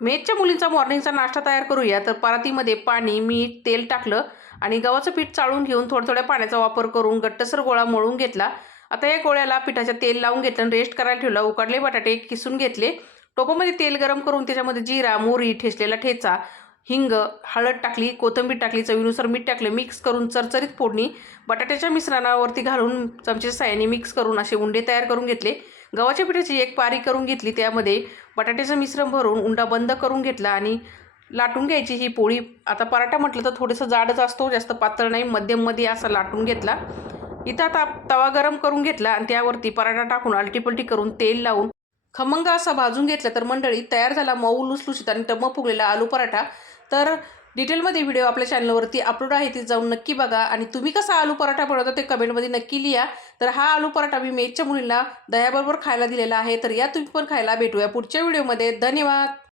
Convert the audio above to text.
मेथच्या मुलींचा मॉर्निंगचा नाश्ता तयार करूया. तर परातीमध्ये पाणी, मीठ, तेल टाकलं आणि गव्हाचं पीठ चाळून घेऊन थोड्या पाण्याचा वापर करून घट्टसर गोळा मळून घेतला. आता या गोळ्याला पिठाचं तेल लावून घेतलं आणि रेस्ट करायला ठेवलं. उकडले बटाटे किसून घेतले. टोपामध्ये तेल गरम करून त्याच्यामध्ये जिरा, मोहरी, ठेचलेला ठेचा, हिंग, हळद टाकली, कोथिंबीर टाकली, चवीनुसार मीठ टाकलं. मिक्स करून चरचरीत फोडणी बटाट्याच्या मिश्रणावरती घालून चमच्याच्या साहाय्याने मिक्स करून असे उंडे तयार करून घेतले. गव्हाच्या पिठाची एक पारी करून घेतली. त्यामध्ये बटाट्याचं मिश्रण भरून उंडा बंद करून घेतला आणि लाटून घ्यायची ही पोळी. आता पराठा म्हटलं तर थोडंसं जाडच असतो, जास्त पातळ नाही, मध्यममध्ये असा लाटून घेतला. इथं आता तवा गरम करून घेतला आणि त्यावरती पराठा टाकून आलटीपलटी करून तेल लावून खमंग असा भाजून घेतला. तर मंडळी तयार झाला मऊ लुसलुशीत आणि टम्म फुगलेला आलू पराठा. तर डिटेलमध्ये व्हिडिओ आपल्या चॅनलवरती अपलोड आहे, ती जाऊन नक्की बघा. आणि तुम्ही कसा आलू पराठा बनवता ते कमेंटमध्ये नक्की लिहा. तर हा आलू पराठा मी मेथच्या मुलींना दह्याबरोबर खायला दिलेला आहे. तर या तुम्ही पण खायला. भेटूया पुढच्या व्हिडिओमध्ये. धन्यवाद.